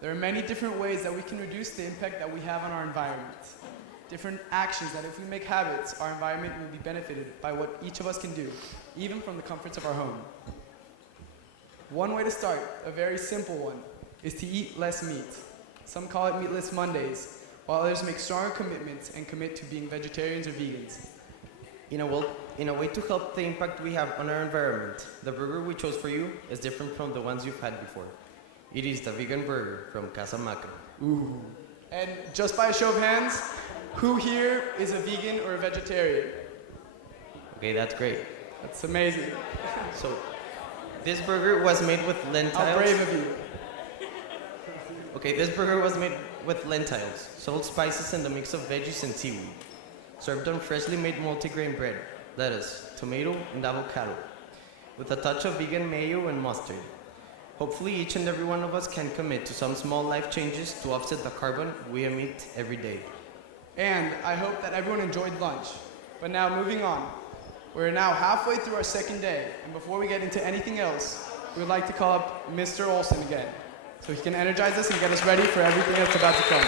There are many different ways that we can reduce the impact that we have on our environment. Different actions that if we make habits, our environment will be benefited by what each of us can do, even from the comforts of our home. One way to start, a very simple one, is to eat less meat. Some call it Meatless Mondays, while others make stronger commitments and commit to being vegetarians or vegans. In a way to help the impact we have on our environment, the burger we chose for you is different from the ones you've had before. It is the vegan burger from Casa Maca. Ooh. And just by a show of hands, who here is a vegan or a vegetarian? Okay, that's great. That's amazing. So, this burger was made with lentils. How brave of you. Okay, this burger was made with lentils, salt, spices, and a mix of veggies and seaweed. Served on freshly made multigrain bread, lettuce, tomato, and avocado, with a touch of vegan mayo and mustard. Hopefully each and every one of us can commit to some small life changes to offset the carbon we emit every day. And I hope that everyone enjoyed lunch. But now moving on. We're now halfway through our second day, and before we get into anything else, we would like to call up Mr. Olson again, so he can energize us and get us ready for everything that's about to come.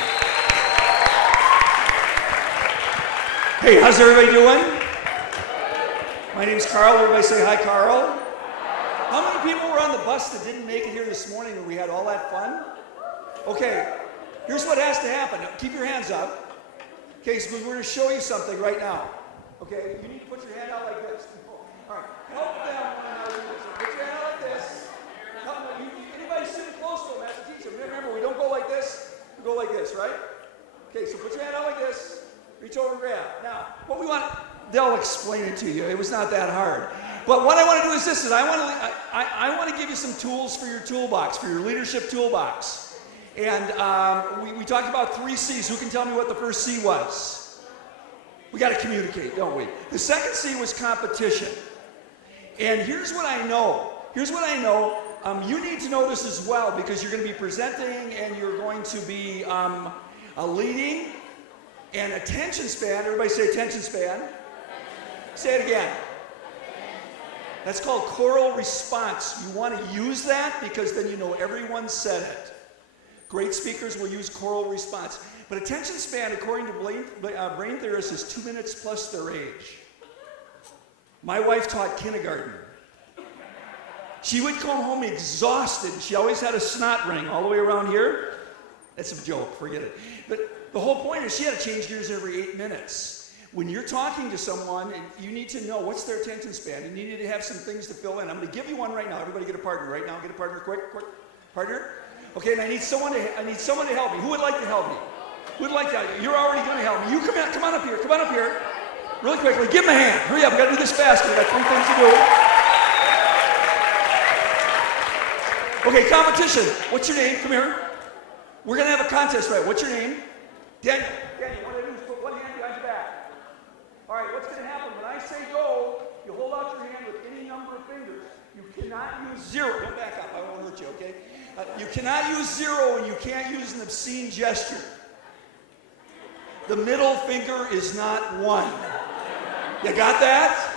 Hey, how's everybody doing? My name's Carl. Everybody say hi, Carl. How many people were on the bus that didn't make it here this morning when we had all that fun? Okay, here's what has to happen. Now, keep your hands up. Okay, so we're going to show you something right now. Okay, you need to put your hand out like this. All right, help them one another. Put your hand out like this. Help them. Anybody sitting close to them has to teach them. Remember, we don't go like this. We go like this, right? Okay, so put your hand out like this. Reach over and grab. Now, what we want, they'll explain it to you. It was not that hard. But what I want to do is this: I want to give you some tools for your toolbox, for your leadership toolbox. And we talked about 3 C's. Who can tell me what the first C was? We got to communicate, don't we? The second C was competition. And here's what I know. You need to know this as well, because you're going to be presenting and you're going to be leading. And attention span, everybody say attention span. Say it again. That's called choral response. You want to use that because then you know everyone said it. Great speakers will use choral response. But attention span, according to brain theorists, is 2 minutes plus their age. My wife taught kindergarten. She would come home exhausted. She always had a snot ring all the way around here. That's a joke, forget it. But the whole point is she had to change gears every 8 minutes. When you're talking to someone, you need to know what's their attention span. You need to have some things to fill in. I'm going to give you one right now. Everybody get a partner right now. Get a partner quick. Partner? Okay, and I need someone to help me. Who would like to help me? Who would like to help you? You're already going to help me. You come on up here. Really quickly. Give him a hand. Hurry up. We've got to do this fast. We've got 3 things to do. Okay, competition. What's your name? Come here. We're going to have a contest, right? What's your name? Daniel, what I do is put one hand behind your back. All right, what's going to happen? When I say go, you hold out your hand with any number of fingers. You cannot use 0. Don't back up. I won't hurt you, okay? You cannot use 0, and you can't use an obscene gesture. The middle finger is not 1. You got that?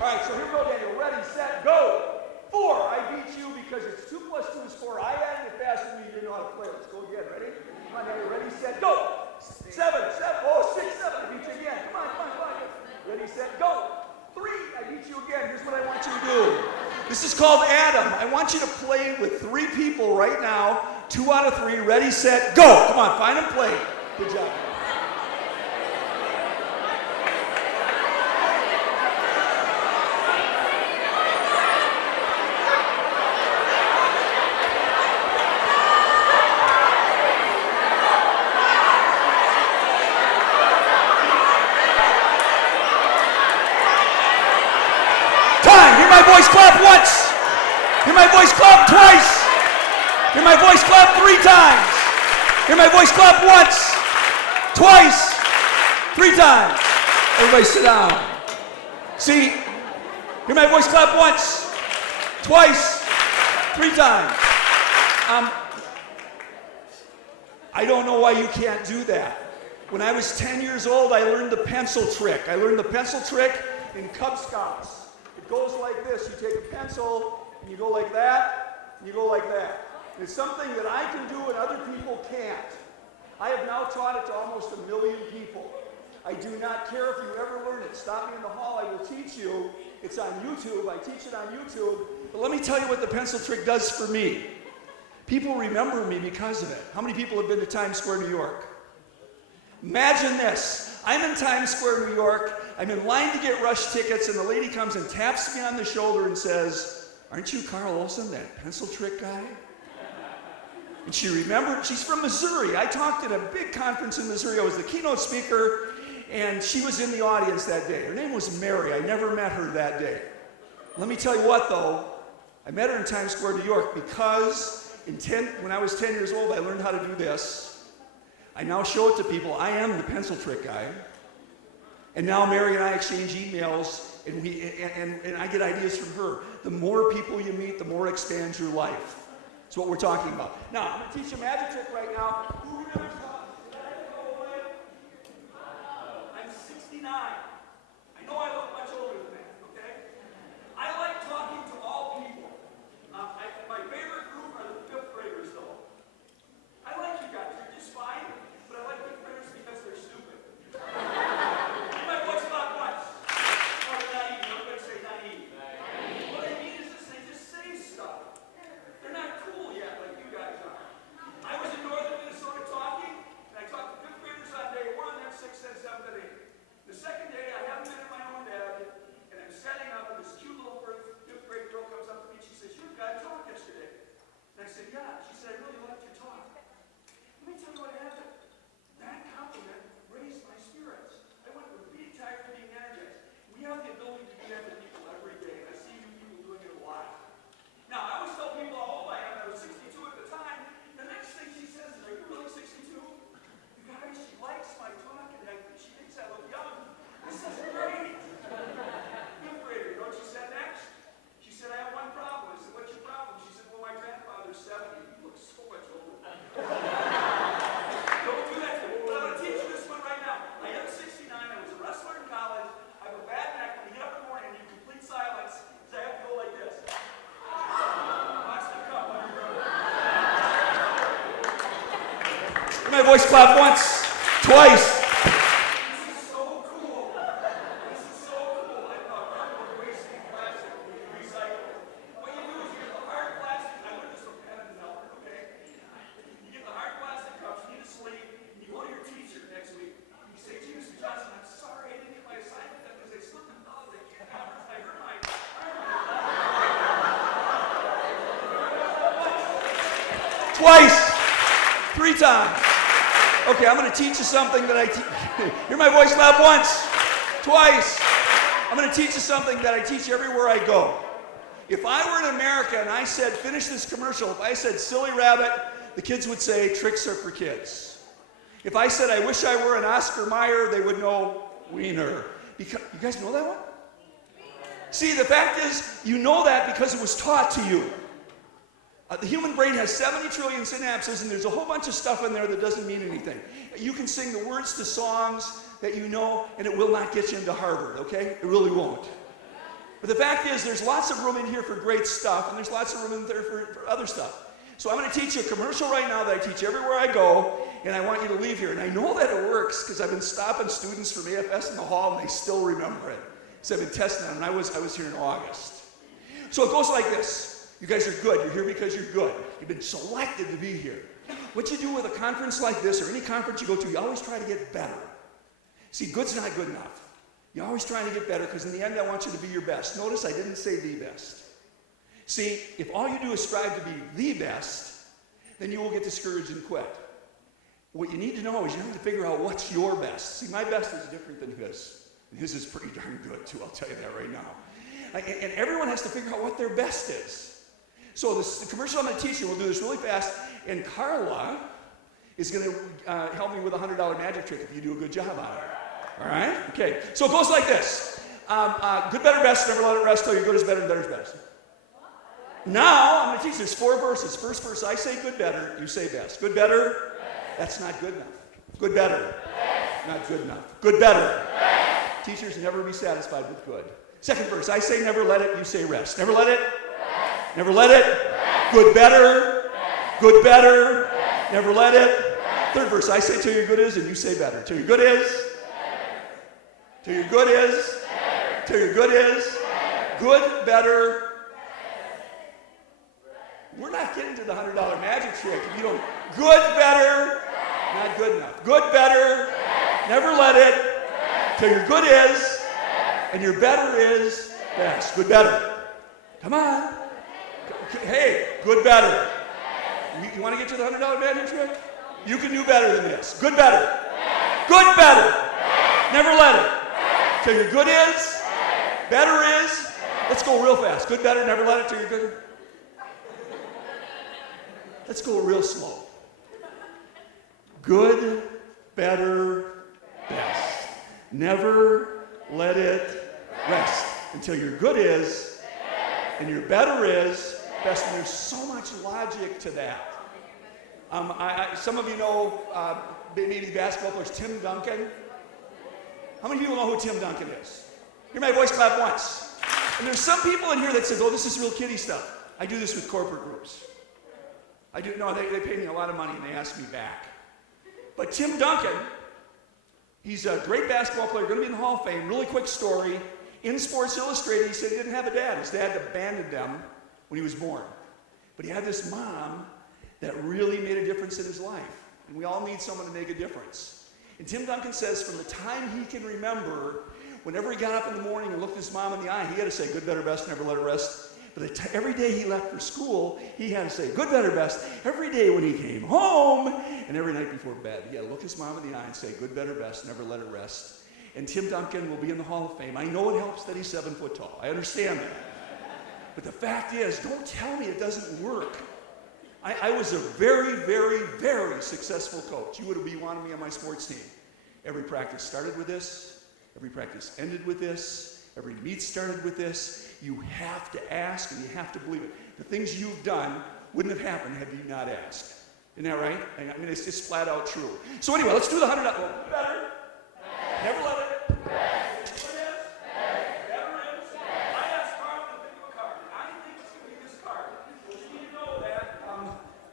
All right, so here we go, Daniel. Ready, set, go. 4. I beat you because it's 2 plus 2 is 4. I added it faster than you didn't know how to play. Let's go again. Ready? Come on, Daniel. Ready, set, go. 7. Oh, 6, 7. I beat you again. Come on. Ready, set, go. 3. I beat you again. Here's what I want you to do. This is called Adam. I want you to play with 3 people right now. 2 out of 3. Ready, set, go. Come on, find them, play. Good job. Voice clap once. Hear my voice clap twice. Hear my voice clap 3 times. Hear my voice clap once, twice, 3 times. Everybody sit down. See, hear my voice clap once, twice, 3 times. I don't know why you can't do that. When I was 10 years old, I learned the pencil trick. I learned the pencil trick in Cub Scouts. It goes like this. You take a pencil, and you go like that, and you go like that. It's something that I can do and other people can't. I have now taught it to almost 1 million people. I do not care if you ever learn it. Stop me in the hall, I will teach you. It's on YouTube, I teach it on YouTube. But let me tell you what the pencil trick does for me. People remember me because of it. How many people have been to Times Square, New York? Imagine this. I'm in Times Square, New York. I'm in line to get Rush tickets, and the lady comes and taps me on the shoulder and says, "Aren't you Carl Olson, that pencil trick guy?" And she remembered, she's from Missouri. I talked at a big conference in Missouri. I was the keynote speaker, and she was in the audience that day. Her name was Mary. I never met her that day. Let me tell you what, though. I met her in Times Square, New York, because when I was 10 years old, I learned how to do this. I now show it to people. I am the pencil trick guy. And now Mary and I exchange emails, and I get ideas from her. The more people you meet, the more expands your life. That's what we're talking about. Now, I'm going to teach you a magic trick right now. Who remembers I'm 69. I know I look much older than that, okay? I like talking to all people. My favorite group are the 5th graders, though. I like you guys. You're just fine, but I like 5th graders because they're stupid. My voice not much. Oh, naive. Everybody say naive. What I mean is this, they just say stuff. They're not cool yet like you guys are. I was in northern Minnesota talking, and I talked to 5th graders on day 1, then 6, then 7, then 8. The second day, I haven't been in my own bed, and I'm setting up, and this cute little 5th grade girl comes up to me, and she says, "You and God talked yesterday." And I said, "Yeah." She said, "I really liked your talk." Let me tell you what happened. That compliment raised my spirits. I went from being tired to being energized. We have the ability to do that to people every day, and I see you people doing it a lot. Now, I always tell people how old I am. I was 62 at the time. The next thing she says is, "Are you really 62? You guys, she likes my talk, and she thinks I look young. This is great." 5th grader, you know what she said next? She said, "I have one problem." I said, "What's your problem?" She said, "Well, my grandfather's 70. You look so much older." Don't do that to me. But I'm going to teach you this one right now. I am 69. I was a wrestler in college. I have a bad neck. When you get up in the morning, you complete silence because I have to go like this. Watch the cup on your road. My voice clap once, twice. This is so cool. This is so cool. I thought we're wasting plastic. We can recycle it. What you do is you get the hard plastic. I learned this from Penn and Albert, okay? You get the hard plastic cups, you need a sleeve, and you go to your teacher next week. You say, "Mr. Johnson, I'm sorry I didn't get my assignment done because I slipped and fell. I can't have it. I hurt my arm." Twice. 3 times. Okay, I'm going to teach you something that I hear my voice loud once, twice. I'm going to teach you something that I teach everywhere I go. If I were in America and I said, finish this commercial, if I said silly rabbit, the kids would say tricks are for kids. If I said I wish I were an Oscar Mayer, they would know wiener. Because, you guys know that one? See, the fact is, you know that because it was taught to you. The human brain has 70 trillion synapses, and there's a whole bunch of stuff in there that doesn't mean anything. You can sing the words to songs that you know, and it will not get you into Harvard, okay? It really won't. But the fact is, there's lots of room in here for great stuff, and there's lots of room in there for other stuff. So I'm going to teach you a commercial right now that I teach everywhere I go, and I want you to leave here. And I know that it works because I've been stopping students from AFS in the hall, and they still remember it. So I've been testing them, and I was here in August. So it goes like this. You guys are good. You're here because you're good. You've been selected to be here. What you do with a conference like this, or any conference you go to, you always try to get better. See, good's not good enough. You're always trying to get better because in the end, I want you to be your best. Notice I didn't say the best. See, if all you do is strive to be the best, then you will get discouraged and quit. What you need to know is you have to figure out what's your best. See, my best is different than his. And his is pretty darn good, too. I'll tell you that right now. And everyone has to figure out what their best is. So the commercial I'm going to teach you, we'll do this really fast, and Carla is going to help me with a $100 magic trick if you do a good job on it. All right? Okay. So it goes like this. Good, better, best, never let it rest till your good is better and better is best. Now, I'm going to teach you. There's 4 verses. First verse, I say good, better, you say best. Good, better? That's not good enough. Good, better? Not good enough. Good, better? Teachers never be satisfied with good. Second verse, I say never let it, you say rest. Never let it? Never let it? Good, better? Good, better. Never let it. Third verse, I say till your good is, and you say better. Till your good is. Till your good is. Till your good is. Good, better. We're not getting to the $100 magic trick. If you don't, good, better, not good enough. Good, better, never let it, till your good is, and your better is best. Good, better. Come on. Hey, good, better. You want to get to the $100 magic trick? You can do better than this. Good, better. Good, better. Never let it. Till your good is, better is. Let's go real fast. Good, better, never let it till your good. Let's go real slow. Good, better, best. Never let it rest until your good is and your better is best. And there's so much logic to that. Some of you know maybe basketball players, Tim Duncan. How many people know who Tim Duncan is? Hear my voice clap once. And there's some people in here that says, oh, this is real kiddie stuff. I do this with corporate groups. They pay me a lot of money and they ask me back. But Tim Duncan, he's a great basketball player, going to be in the Hall of Fame. Really quick story. In Sports Illustrated, he said he didn't have a dad. His dad abandoned him when he was born. But he had this mom that really made a difference in his life. And we all need someone to make a difference. And Tim Duncan says from the time he can remember, whenever he got up in the morning and looked his mom in the eye, he had to say, good, better, best, never let it rest. But every day he left for school, he had to say, good, better, best. Every day when he came home, and every night before bed, he had to look his mom in the eye and say, good, better, best, never let it rest. And Tim Duncan will be in the Hall of Fame. I know it helps that he's 7 foot tall. I understand that. But the fact is, don't tell me it doesn't work. I was a very, very, very successful coach. You would have wanted me on my sports team. Every practice started with this. Every practice ended with this. Every meet started with this. You have to ask and you have to believe it. The things you've done wouldn't have happened had you not asked. Isn't that right? I mean, it's just flat out true. So anyway, let's do the $100. Better. Never let it.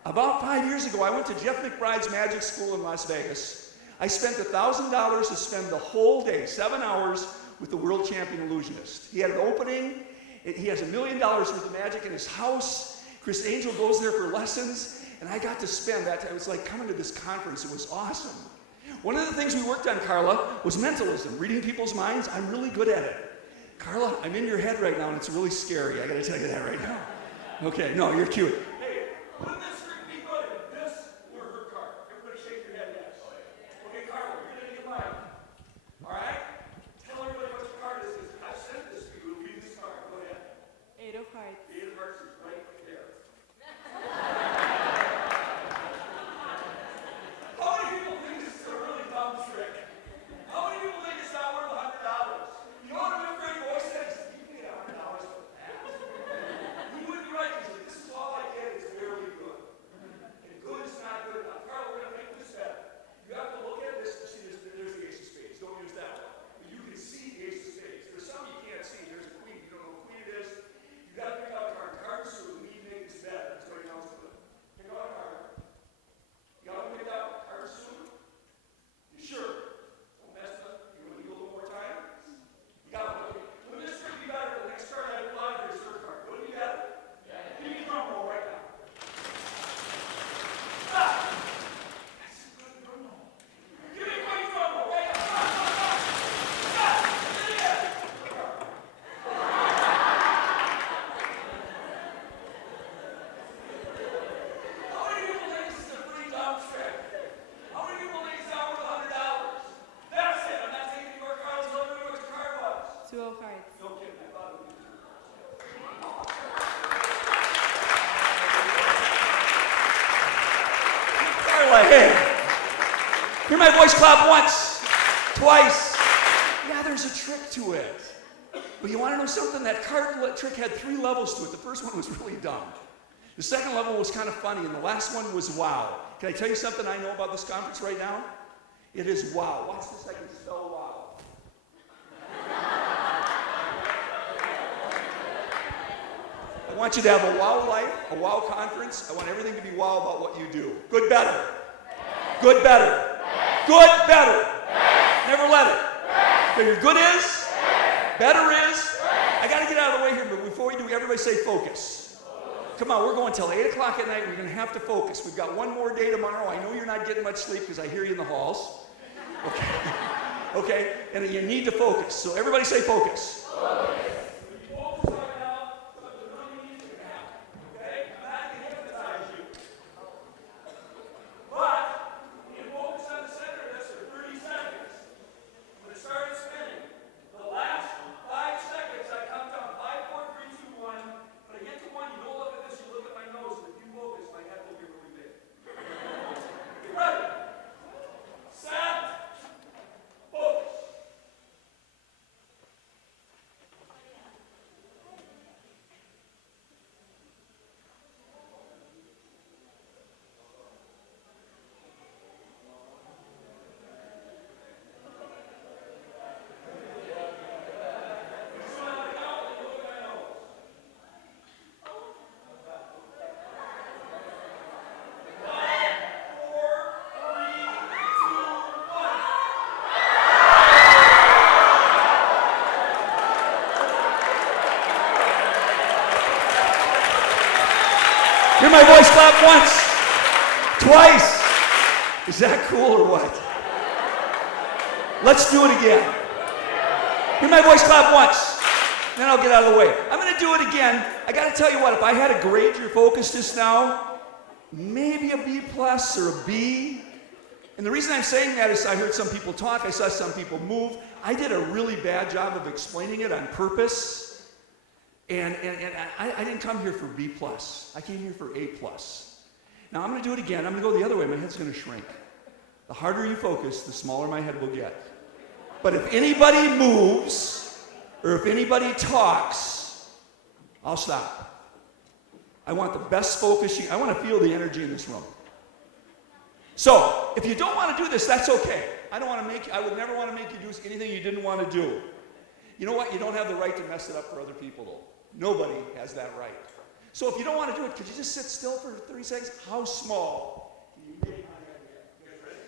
About 5 years ago, I went to Jeff McBride's Magic School in Las Vegas. I spent $1,000 to spend the whole day, 7 hours, with the world champion illusionist. He had an opening. He has $1 million worth of magic in his house. Chris Angel goes there for lessons, and I got to spend that. It was like coming to this conference. It was awesome. One of the things we worked on, Carla, was mentalism, reading people's minds. I'm really good at it. Carla, I'm in your head right now, and it's really scary. I got to tell you that right now. Okay, no, you're cute. Hey, wouldn't this trick be good if this were her card? Everybody shake your head yes. Okay, Carla, you're going to get mine. All right? Tell everybody what your card is, because I've sent this to you. It'll be this card. Go ahead. 8 of hearts. 8 of hearts is right there. How many people think this is a really dumb trick? How many people think it's not worth $100? You know what a great voice says? You can get $100 for that. You would be right, because this is all I get is barely good. And good is not good enough. Carl, we're going to make this better. You have to look at this and see there's the ace of spades. Don't use that one. But you can see the ace of spades. There's some you can't see. There's a queen. You don't know who queen it is. You got to pick out a card. Card suit. We need to make this better. That's what he knows to do. Pick out a card. You got to pick out card suit. You sure? Don't mess up. You want to go a little more time? You got to look. Wouldn't this trick be better? The next card I apply is your third card. Wouldn't it be better? Yeah. Give me a drum roll right now. Ah! That's a good drum roll. Give me a great drum roll right now. Ah! Yeah! How many people think this is a pretty dumb trick? How many people think it's not worth $100? That's it. I'm not taking your cards. Let me know what your card was. 2 of hearts. No kidding. I thought it would be. Carla, hey. Hear my voice clap once, twice. Yeah, there's a trick to it. But you want to know something? That card trick had 3 levels to it. The first one was really dumb. The second level was kind of funny, and the last one was wow. Can I tell you something I know about this conference right now? It is wow. Watch this, I can spell wow. I want you to have a wow life, a wow conference. I want everything to be wow about what you do. Good, better. Good, better. Good, better. Never let it. Okay, your good is, better is. I got to get out of the way here, but before we do, everybody say focus. Come on, we're going till 8 o'clock at night. We're going to have to focus. We've got one more day tomorrow. I know you're not getting much sleep because I hear you in the halls. Okay. Okay, and you need to focus. So everybody say focus. Focus. Hear my voice clap once, twice. Is that cool or what? Let's do it again. Hear my voice clap once, then I'll get out of the way. I'm going to do it again. I got to tell you what, if I had to grade your focus just now, maybe a B plus or a B. And the reason I'm saying that is I heard some people talk, I saw some people move. I did a really bad job of explaining it on purpose. And I didn't come here for B plus. I came here for A plus. Now I'm going to do it again. I'm going to go the other way. My head's going to shrink. The harder you focus, the smaller my head will get. But if anybody moves or if anybody talks, I'll stop. I want the best focus. I want to feel the energy in this room. So if you don't want to do this, that's okay. I would never want to make you do anything you didn't want to do. You know what? You don't have the right to mess it up for other people, though. Nobody has that right. So if you don't want to do it, could you just sit still for 30 seconds? How small can you make my head get? You guys ready?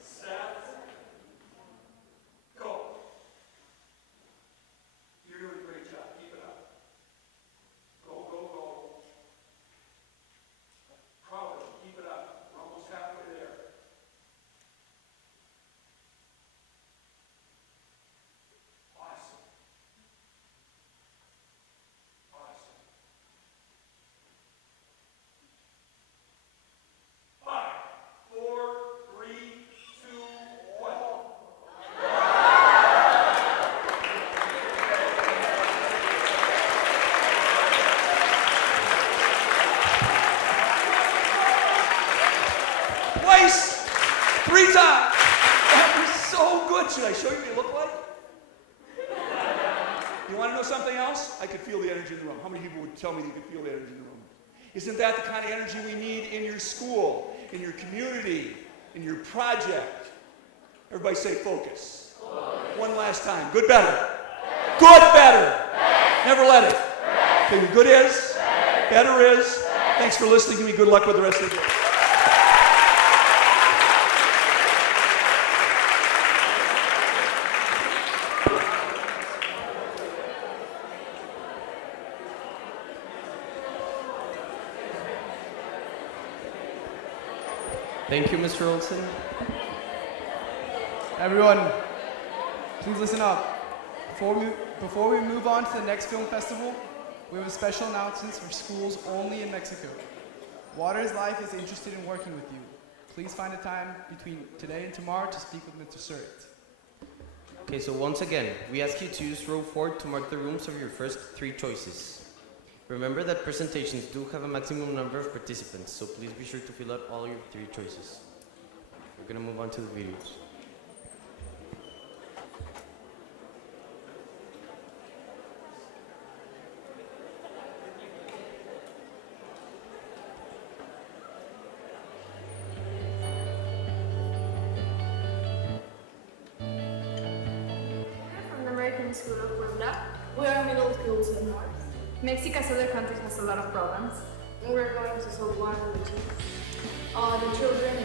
Set. Go. You're doing a great job. Keep it up. Go, go, go. Proud of you. Keep it up. We're almost halfway there. Awesome. Awesome. 5, 4, 3, 2, 1. Twice, 3 times. That was so good. Should I show you what you look like? You want to know something else? I could feel the energy in the room. How many people would tell me you could feel the energy in the room? Isn't that the kind of energy we need in your school, in your community, in your project? Everybody say focus. One last time. Good, better. Good, better. Never let it. Okay, your good is, better is. Thanks for listening to me. Good luck with the rest of the day. Thank you, Mr. Olson. Everyone, please listen up. Before we move on to the next film festival, we have a special announcement for schools only in Mexico. Water is Life is interested in working with you. Please find a time between today and tomorrow to speak with Mr. Surt. Okay, so once again, we ask you to use row 4 to mark the rooms of your first 3 choices. Remember that presentations do have a maximum number of participants, so please be sure to fill out all your 3 choices. We're going to move on to the videos. From the American School of Puebla, we are middle school sophomores. Mexico, as other countries, has a lot of problems. And we're going to solve one, which is The children